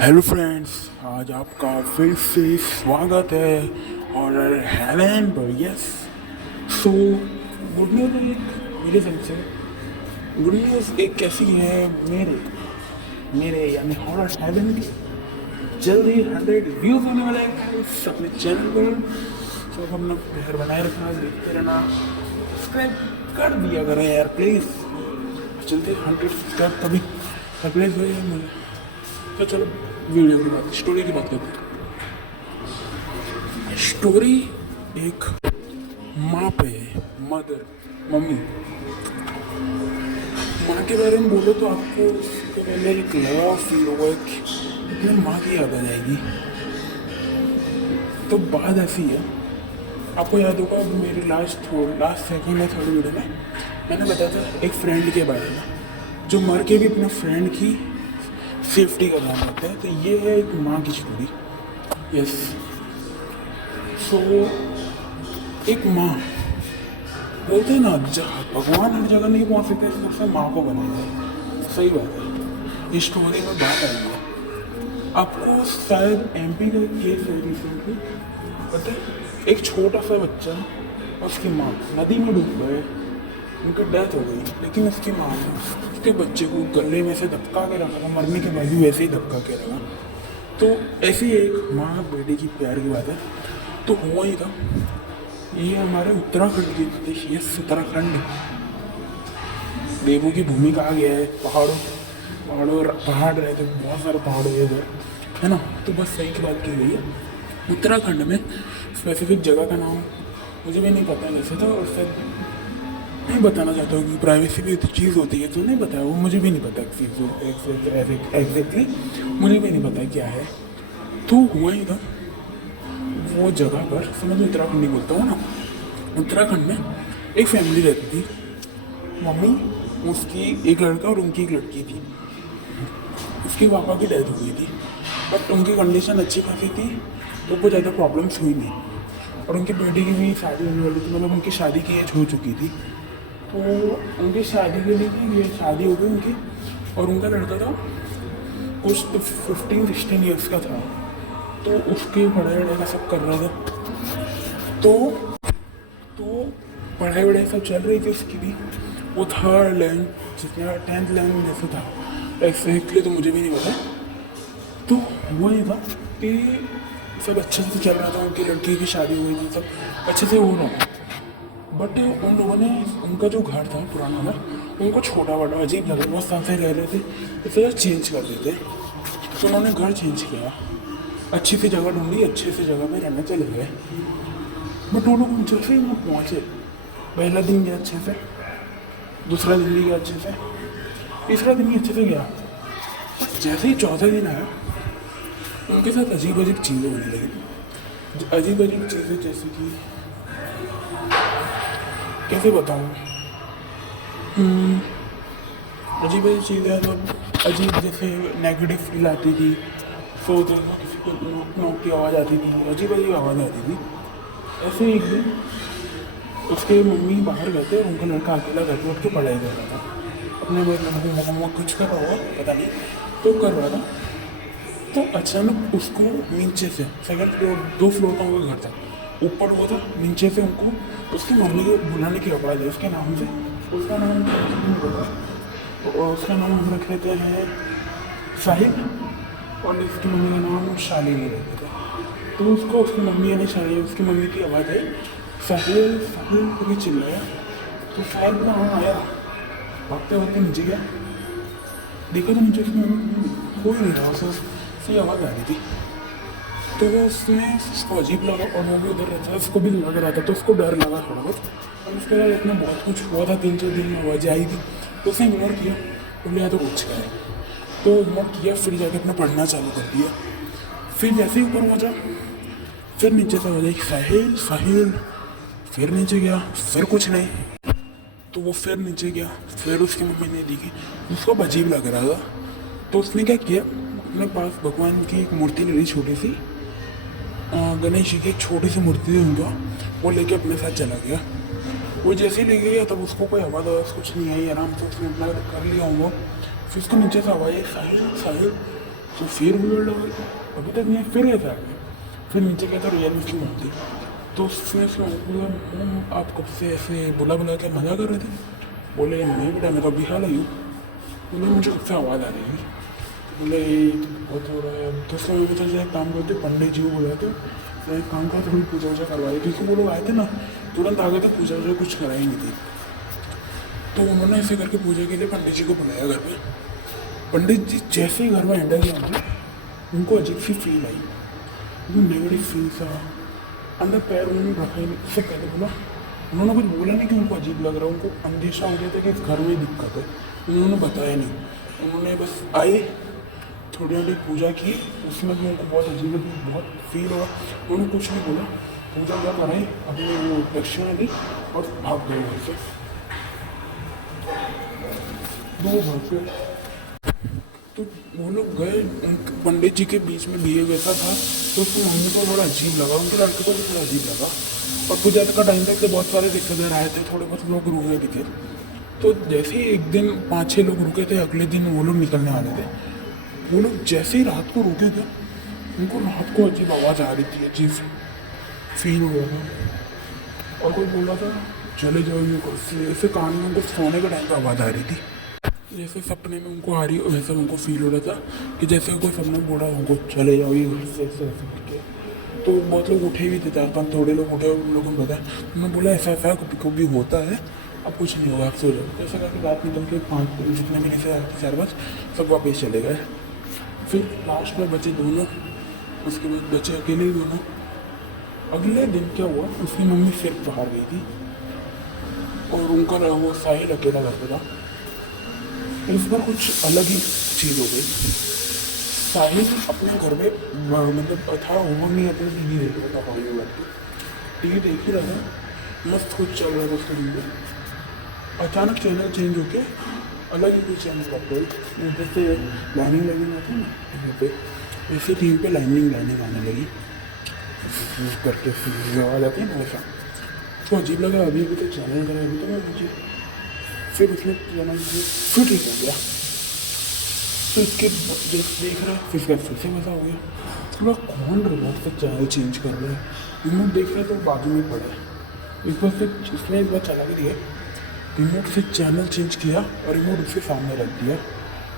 Hello friends, आज आपका फिर से स्वागत है हॉरर हेवन पर। यस, सो गुड न्यूज़ एक मेरे साइड से। गुड न्यूज़ एक कैसी है मेरे मेरे यानी हॉरर हेवन के जल्दी 100 व्यूज होने वाले हैं guys अपने चैनल पर। तो अपना प्यार बनाए रखना, देखते रहना, सब्सक्राइब कर दिया करें यार प्लीज़। जल्दी 100 सब्सक्राइब कभी सरप्राइज हो यार मुझे। तो चलो वीडियो की बात, स्टोरी की बात करते हैं। स्टोरी एक माँ पे है, मदर, मम्मी। माँ के बारे में बोलो तो आपको उसके पहले एक लगाव फील होगा कि अपनी माँ की याद आ जाएगी। तो बात ऐसी है, आपको याद होगा मेरी लास्ट सेकंड में थर्ड वीडियो में मैंने बताया था एक फ्रेंड के बारे में जो मर के भी अपने फ्रेंड की सेफ्टी का ध्यान रखता है। तो ये है एक माँ की स्टोरी। यस, सो एक माँ, बोलते हैं ना जहाँ भगवान हर जगह नहीं पहुँच सकते, सबसे माँ को बनाया है। सही बात है, इस स्टोरी में बात आई है। आपको शायद एमपी का केस है रिसेंटली, पता है? एक छोटा सा बच्चा और उसकी माँ नदी में डूब गए, उनकी डेथ हो गई, लेकिन उसकी माँ ने उसके बच्चे को गले में से धक्का के रखा था, मरने के बाद भी वैसे ही धक्का के रखा। तो ऐसी एक माँ बेटे की प्यार की बात है। तो हुआ ही था, ये हमारे उत्तराखंड की, देखिए उत्तराखंड देवों की भूमि कहा गया है। पहाड़ रहते, बहुत सारे पहाड़ है इधर, है ना। तो बस सही की बात की गई है। उत्तराखंड में स्पेसिफिक जगह का नाम मुझे भी नहीं पता है वैसे तो, और फिर नहीं बताना चाहता हूँ कि प्राइवेसी भी चीज़ होती है, तो नहीं बताया, वो मुझे भी नहीं पता एग्जैक्टली, मुझे भी नहीं पता क्या है। तो हुआ ही था वो जगह पर, समझ उत्तराखंड नहीं बोलता हूँ ना, उत्तराखंड में एक फैमिली रहती थी। मम्मी, उसकी एक लड़का और उनकी एक लड़की थी। उसके पापा की डेथ हो गई थी, बट उनकी कंडीशन अच्छी खासी थी, तो कोई ज़्यादा प्रॉब्लम्स हुई नहीं। और उनकी बेटी की भी शादी होने वाली थी, मतलब उनकी शादी की एज हो चुकी थी। तो उनकी शादी के लिए ये शादी हो गई उनकी, और उनका लड़का था कुछ तो 15-16 ईयर्स का था। तो उसकी पढ़ाई वढ़ाई का सब कर रहा था। तो पढ़ाई वढ़ाई सब चल रही थी उसकी भी। वो थर्ड लैंड जितना 10th लैंड जैसे था, एग्जैक्टली तो मुझे भी नहीं पता। तो वो ये था कि सब अच्छे से चल रहा था, उनकी लड़की की शादी हो गई थी, सब अच्छे से हो रहा था। बट उन लोगों ने, उनका जो घर था पुराना था, उनको छोटा बड़ा अजीब लगा, बहुत साल से रह रहे थे, इसलिए चेंज कर देते। तो उन्होंने घर चेंज किया, अच्छी सी जगह ढूंढी, अच्छे से जगह पे रहने चले गए। बट वो लोग जैसे ही वहाँ पहुँचे, पहला दिन गया अच्छे से, दूसरा दिन भी गया अच्छे से, तीसरा दिन भी अच्छे से गया। जैसे ही चौथा दिन आया, उनके साथ अजीब अजीब चीज़ें होने लगी। अजीब अजीब चीज़ें जैसे कि कैसे बताऊँ, अजीब अजीब चीज़ें, मतलब अजीब जैसे नेगेटिव फील आती थी, सोते किसी को नोक नोक की आवाज़ आती थी, अजीब अजीब आवाज़ आती थी। ऐसे ही एक दिन उसके मम्मी बाहर गए थे और उनका लड़का अकेला घर पर उठ के पढ़ाई कर रहा था, अपने मम्मा कुछ कर रहा हुआ पता नहीं, तो कर रहा था। तो अचानक उसको नीचे से, सेकंड फ्लोर, 2 फ्लोर का उनका घर था, ऊपर हुआ था, नीचे से उनको उसकी मम्मी को बुलाने की आवाज़ है उसके नाम से। उसका नाम नहीं पता, तो उसका नाम हम रख लेते हैं साहिब, और उसकी मम्मी का नाम शालिनी रहते थे। तो उसको उसकी मम्मी यानी शालिनी, उसकी मम्मी की आवाज़ आई, साहिल साहिल करके चिल्लाया। तो साहिल का हाँ आया, भागते भागते नीचे गया, देखा तो नीचे उसकी मम्मी कोई नहीं रहा, उससे आवाज़ आ रही थी। तो उसने उसको अजीब लगा, और वो भी उधर रहता था, उसको भी लग रहा था, तो उसको डर लगा थोड़ा बहुत। और उसके बाद इतना बहुत कुछ हुआ था, 3-4 दिन में आवाज़ आई थी, तो उसने इग्नोर किया, बोले तो कुछ का है, तो इग्नोर किया। फिर जाके अपना पढ़ना चालू कर दिया। फिर जैसे ही ऊपर पहुँचा, फिर नीचे से आवाज़ आई साहिल साहिल, फिर नीचे गया, फिर कुछ नहीं। तो वो फिर नीचे गया, फिर उसकी मम्मी ने देखी, उसको अजीब लग रहा था। तो उसने क्या किया, अपने पास भगवान की एक मूर्ति ले ली छोटी सी, गणेश जी की एक छोटी सी मूर्ति थी उनका, वो लेके अपने साथ चला गया। वो जैसे ही लेके गया तब उसको कोई आवाज़ कुछ नहीं आई, आराम से उसने अपना कर लिया होगा। फिर उसको नीचे से आवाज़ आई साहिल साहिल तो फिर भीड़ लग गई, अभी तक नहीं, फिर ऐसा आ गया। फिर नीचे गया था रियल मी की मम्मी, तो उसने उसमें बोला, "मैम, आप कब से ऐसे बुला बुला के मजा कर रहे थे?" बोले, नहीं बेटा, मैं तो अभी हाल आई हूँ। बोले, मुझे कब से आवाज़ आ रही है। बोले, "ये तो बहुत हो रहा है।" तो उसने मुझे सोचा एक काम करते, पंडित जी को बुलाते, तो एक काम का थोड़ी पूजा वूजा करवाई, क्योंकि वो लोग आए थे ना, तुरंत आ गए थे, पूजा वूजा कुछ कराई नहीं थी। तो उन्होंने ऐसे करके पूजा के लिए पंडित जी को बुलाया घर पे। पंडित जी जैसे ही घर में एंटर किया मुझे, उनको अजीब सी फील आई, वो नेगेटिव फील सा, अंदर पैर उन्होंने रखा ही नहीं। उससे पहले बोला, उन्होंने कुछ बोला नहीं कि उनको अजीब लग रहा है, उनको अंदेशा हो गया था कि इस घर में दिक्कत है, उन्होंने बताया नहीं। उन्होंने बस आए, थोड़ी थोड़ी पूजा की, उसमें भी उनको बहुत अजीब लगी, बहुत फील हुआ। उन्होंने कुछ नहीं बोला, पूजा क्या कराई, अपनी वो दक्षिणा दी और भाग गए घर से। दो घर से तो वो लोग गए, पंडित जी के बीच में बिहेव ऐसा था, तो उसकी मम्मी को थोड़ा अजीब लगा, उनके लड़के को भी थोड़ा अजीब लगा। और पूजा का टाइम तक तो बहुत सारे रिश्तेदार आए थे, थोड़े बहुत लोग रुके भी थे। तो जैसे ही एक दिन 5-6 लोग रुके थे, अगले दिन वो लोग निकलने वाले थे। वो लोग जैसे ही रात को रुके थे, उनको रात को अजीब आवाज़ आ रही थी, अजीब फील हो रहा था। और कोई बोल रहा था, चले जाओ ये कुर्सी, ऐसे कान में उनको सोने के टाइम पर आवाज़ आ रही थी, जैसे सपने में उनको आ रही हो, वैसा उनको फील हो रहा था कि जैसे कोई सपने में बोल रहा उनको, चले जाओ ये घर से, ऐसे ऐसे करके। तो बहुत लोग उठे भी थे, 4-5 थोड़े लोग उठे, उन लोगों को बताया। उन्होंने बोला, ऐसा ऐसा कभी कभी होता है, अब कुछ नहीं होगा, आप सो जाओ। ऐसा करके रात निकल के 5 जितने भी नहीं से 4-5 सब वापस चले गए। फिर लास्ट में बचे दोनों, उसके बाद बचे अकेले ही दोनों। अगले दिन क्या हुआ, उसकी मम्मी फिर बाहर गई थी और उनका वो साहिल अकेला घर पे था। इस बार कुछ अलग ही चीज़ हो गई। साहिल अपने घर में मतलब था, वो नहीं अपने टीवी देख रहा था, हॉल में बैठ के टीवी देख ही रहा था, मस्त कुछ चल रहा था उसका टीवी। अचानक चैनल चेंज होके अलग ही कुछ चैनल लग गई, जैसे लाइनिंग लाइनिंग आती है ना टीवी पे, वैसे टीवी पे लाइनिंग लाइनिंग आने लगी करके, फिर आवाज़ आती है ना वैसा। तो अजीब लगा, अभी अभी तो चैनल करा, अभी तो मैं मुझे फिर उसने चैनल फिर ठीक हो गया। तो इसके जब देख रहा है, फिर से मज़ा हो गया। थोड़ा कौन रिमोट से चैनल चेंज कर रहा है, रिमोट देख रहे तो बाजू में पड़ा है। एक बार से इसने एक बार चला के दिया, रिमोट से चैनल चेंज किया और रिमोट उसके सामने रख दिया,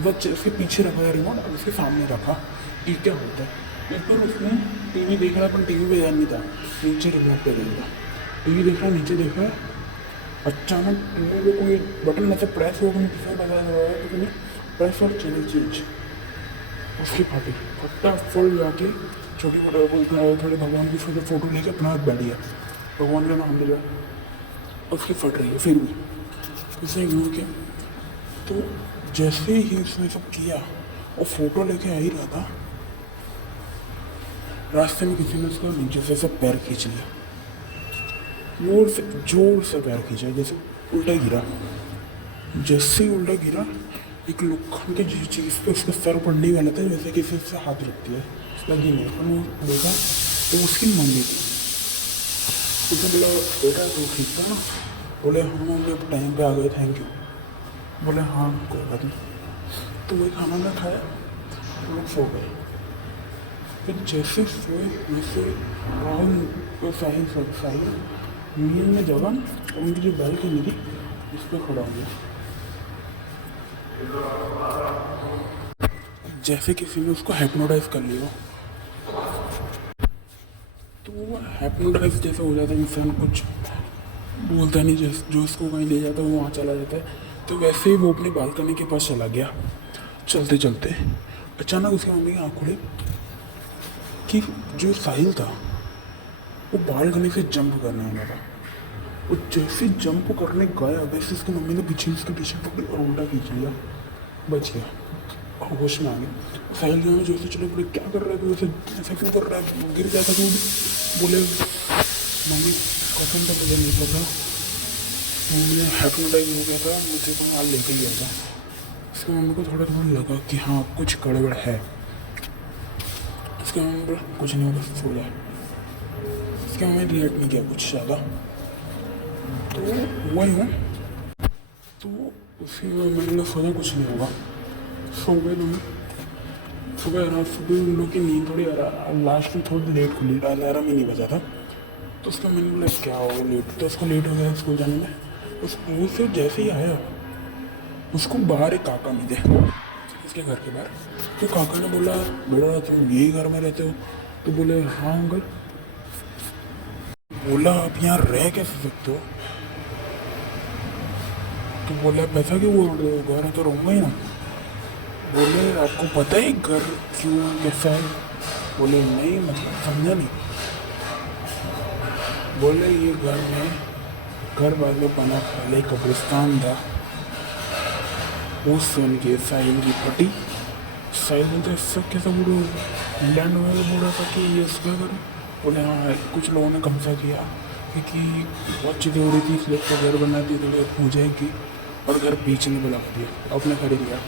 बस उसके पीछे रखा है रिमोट और उसके सामने रखा। ये क्या होता है, एक बार उसने टीवी देख रहा, पर टीवी पे ध्यान नहीं था, नीचे रिमोट पे देखा, टीवी देख रहा, नीचे देखा, अचानक टीवी पे कोई बटन ऐसे प्रेस हो गया, किसी ने बता रहा है तो प्रेस और चैनल चेंज, उसकी फाटी फटाफट जाके छोटी फोटो, थोड़े भगवान की फोटो लेके अपना हाथ बैठ गया, भगवान का नाम लिया, उसकी फट रही है फिर भी उसने इग्नोर किया। तो जैसे ही उसने सब किया और फोटो लेके आ ही रहा था, रास्ते में किसी ने उसका नीचे से सब पैर खींच लिया, जोर से पैर खींचा, जैसे उल्टा गिरा। जैसे ही उल्टा गिरा, एक लोखंड की चीज़ पे उसका सर पड़ने वाला था, जैसे किसी से हाथ रखती है, लगी नहीं। उन्होंने देखा तो उसकी मम्मी थी। उसने बोला, बेटा तो ठीक था ना? बोले, हाँ मम्मी अब टाइम पे आ गए, थैंक यू। बोले, हाँ कोई बात नहीं। तो वही खाना ना खाया, तो लोग सो गए। फिर जैसे सोए वैसे राहुल साहिल यूनियन में जगह, उनकी जो बैल्कनी थी उस पर खड़ा हो गया, जैसे किसी ने उसको हिप्नोटाइज कर लिया। तो वो हिप्नोटाइज जैसे हो जाता है, इंसान कुछ बोलता नहीं, जैसे जो उसको कहीं ले जाता है वो वहाँ चला जाता है। तो वैसे ही वो अपनी बालकनी के पास चला गया। चलते चलते अचानक उसकी मम्मी की आँख खुली कि जो साहिल था वो बालकनी से जंप करने वाला था। वो जैसे जंप करने गया, वैसे उसकी मम्मी ने पीछे उसके पीछे पकड़ी और उल्टा खींच लिया, बच गया और होश में आ गया। साहिल के जो से चले, बोले क्या कर रहा है, वैसे ऐसा क्यों कर रहा है, गिर जाता क्यों? बोले, मम्मी कसम तो मुझे नहीं पता, मैं हिप्नोटाइज हो गया था, मुझे तो वहाँ लेके गया था। उसकी मम्मी को थोड़ा थोड़ा लगा कि हाँ कुछ गड़बड़ है। उसके मम्मी बोला, कुछ नहीं होगा, सो जाए। उसके मम्मी रिएक्ट नहीं किया कुछ ज़्यादा। तो वही हूँ, तो उसकी मैंने सोचा कुछ नहीं होगा, सो गए दोनों। सुबह उन लोग की नींद थोड़ी लास्ट में थोड़ी लेट खुली, अलार्म ही नहीं बजा था। तो उसका मैंने बोला क्या हो गया लेट, तो उसको लेट हो गया स्कूल जाने में। वो से जैसे ही आया, उसको बाहर एक काका मिले उसके घर के बाहर। तो काका ने बोला बेटा तुम यही घर में रहते हो? तो बोले हाँ अंकल। बोला आप यहाँ रह कैसे सकते हो? तो बोला पैसा क्यों बोल रहे हो, घर है तो रहूँगा ही ना। बोले आपको पता है घर क्यों कैसा है? बोले नहीं मतलब समझा नहीं। बोले ये घर वालों बना पहले कब्रिस्तान था, उस सुन के साहिल की फटी। साहिल ने तो सब कैसा बोलो लैंड में बोल रहा था कि ये उसका घर। बोले हाँ कुछ लोगों ने कब्जा किया क्योंकि बहुत चीज़ें हो रही थी, इसलिए उसका घर बना दी, तो पूजा की और घर बेचने पे लगा दिया, अपने खरीद लिया।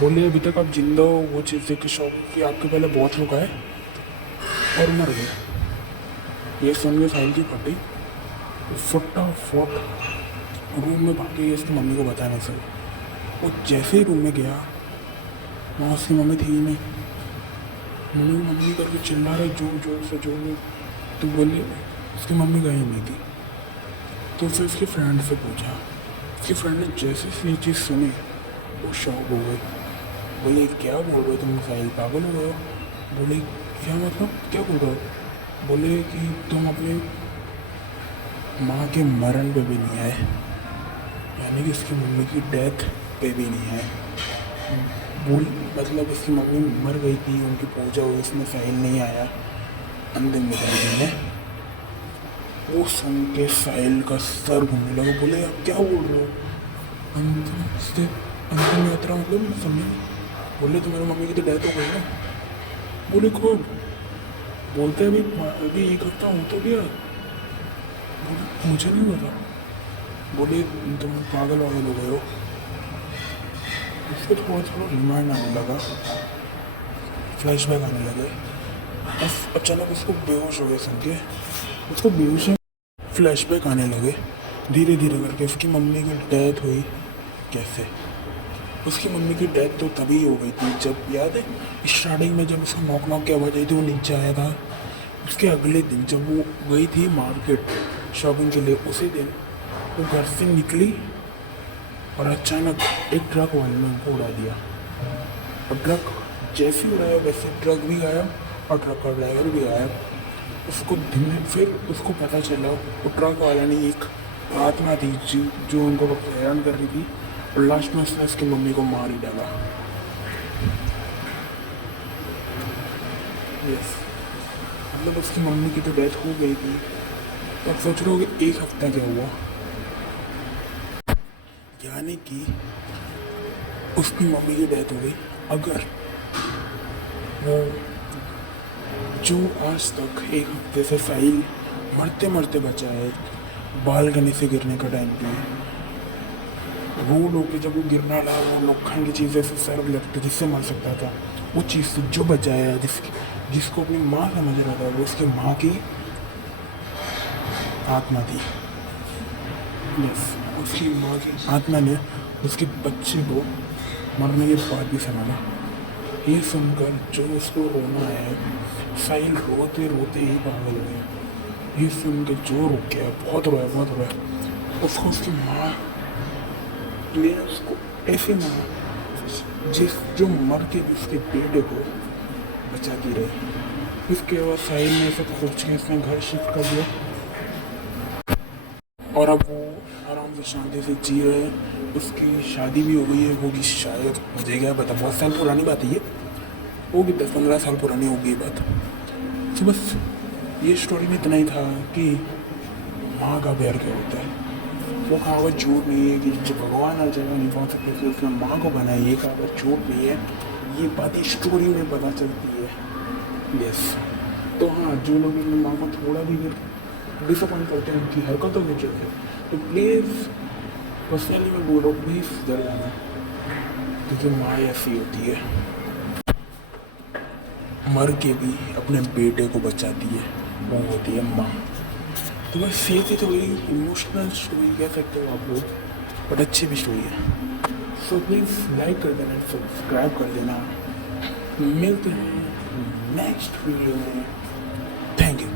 बोले अभी तक आप जिंदा हो, वो चीज़ देख के शौक कि आपके पहले बहुत लोग आए और मर गए। ये सुन के साहिल की फटी, फटाफट रूम में भागे, इसकी मम्मी को बताया नहीं सर। वो जैसे ही रूम में गया, वहाँ उसकी मम्मी थी ही नहीं। मम्मी करके चिल्ला रहे जोर से जोर। तो बोले उसकी मम्मी कहीं नहीं थी। तो फिर उसके फ्रेंड से पूछा, उसकी फ्रेंड ने जैसे ये चीज़ सुनी वो शॉक हो गई। बोले क्या बोल रहे हो तुम, साहिल पागल हो गए हो? बोले क्या मतलब क्या बोल रहे हो? बोले कि तुम अपने माँ के मरण पे भी नहीं आए, यानी कि उसकी मम्मी की डेथ पे भी नहीं आए। बोल मतलब उसकी मम्मी मर गई थी, उनकी पूजा हुई, उसमें साहिल नहीं आया अंतिम विदाई में। वो सुन के साहिल का सर घूमने लगा। बोले आप क्या बोल रहे हो? अंतिम यात्रा मतलब समझे? बोले तुम्हारी मम्मी की तो डेथ हो गई ना। बोले कब? बोलते अभी एक हफ्ता हो तो गया। बोले मुझे नहीं पता। बोले तुम पागल वागल हो गए हो। उसको थोड़ा रिमाइंड आने लगा, फ्लैशबैक आने लगे। बस अचानक उसको बेहोश हो गए सुन के, उसको बेहोश फ्लैशबैक आने लगे धीरे धीरे करके। उसकी मम्मी की डेथ हुई कैसे? उसकी मम्मी की डेथ तो तभी हो गई थी जब, याद है स्टार्टिंग में जब उसको नॉक की आवाज़ आई थी, वो नीचे आया था। उसके अगले दिन जब वो गई थी मार्केट शॉपिंग के लिए, उसी दिन वो घर से निकली और अचानक एक ट्रक वाले ने उनको उड़ा दिया। और ट्रक जैसे ही उड़ाया वैसे ट्रक भी गायब और ट्रक का ड्राइवर भी गायब। उसको फिर उसको पता चला वो ट्रक वाला ने एक आत्मा थी जो उनको हैरान कर रही थी, और लास्ट में उसने उसकी मम्मी को मार ही डाला। यस, मतलब उसकी मम्मी की तो डेथ हो गई थी। तो आप सोच रहे हो कि एक हफ्ता क्या हुआ, यानी कि उसकी मम्मी की डेथ हो गई। अगर वो जो आज तक एक हफ्ते से साहिल मरते मरते बचा है, बालकनी से गिरने का टाइम पे रोड होके जब वो गिरना लगा, वो लोखंड की चीज़ें से सर लगते जिससे मर सकता था, वो चीज़ से जो बचाया जिसको अपनी माँ समझ रहा था, वो उसकी माँ की आत्मा थी। यस, उसकी माँ की आत्मा ने उसके बच्चे को मरने के बाद भी संभाला। ये सुनकर जो उसको रोना है, साहिल रोते रोते ही पागल हो गया। ये सुन के जो रुक गया, बहुत रोया। उसको उसकी माँ ने उसको ऐसे मारा जो मर के उसके बेटे को बचाती रही। इसके बाद साहिल ने सब सोच के उसने घर शिफ्ट कर दिया और अब वो आराम से शांति से जी रहे हैं। उसकी शादी भी हो गई है, होगी शायद, मुझे क्या पता, बहुत साल पुरानी बात है ये, होगी 10-15 साल पुरानी होगी बात। तो बस ये स्टोरी में इतना ही था कि माँ का प्यार क्या होता है। वो कहावत झूठ नहीं है कि जो भगवान हर जगह नहीं पहुँच सकते इसलिए उसने माँ को बनाई, ये कहावत झूठ नहीं है, ये बात इस स्टोरी में पता चलती है। यस, तो हाँ, जो लोग अपनी माँ को थोड़ा भी डिसअपॉइंट करते हैं उनकी हरकतों के चलते, तो प्लीज़ पर्सनली मैं बोल रहा हूँ, प्लीज़ सुधर जाना, क्योंकि माँ ऐसी होती है, मर के भी अपने बेटे को बचाती है, वो होती है माँ। तो बस ये थी थोड़ी इमोशनल स्टोरी कह सकते हो आप लोग, बट अच्छी भी स्टोरी है। सो प्लीज़ लाइक कर देना, सब्सक्राइब कर देना, मिलते हैं नेक्स्ट वीडियो में। Thank you.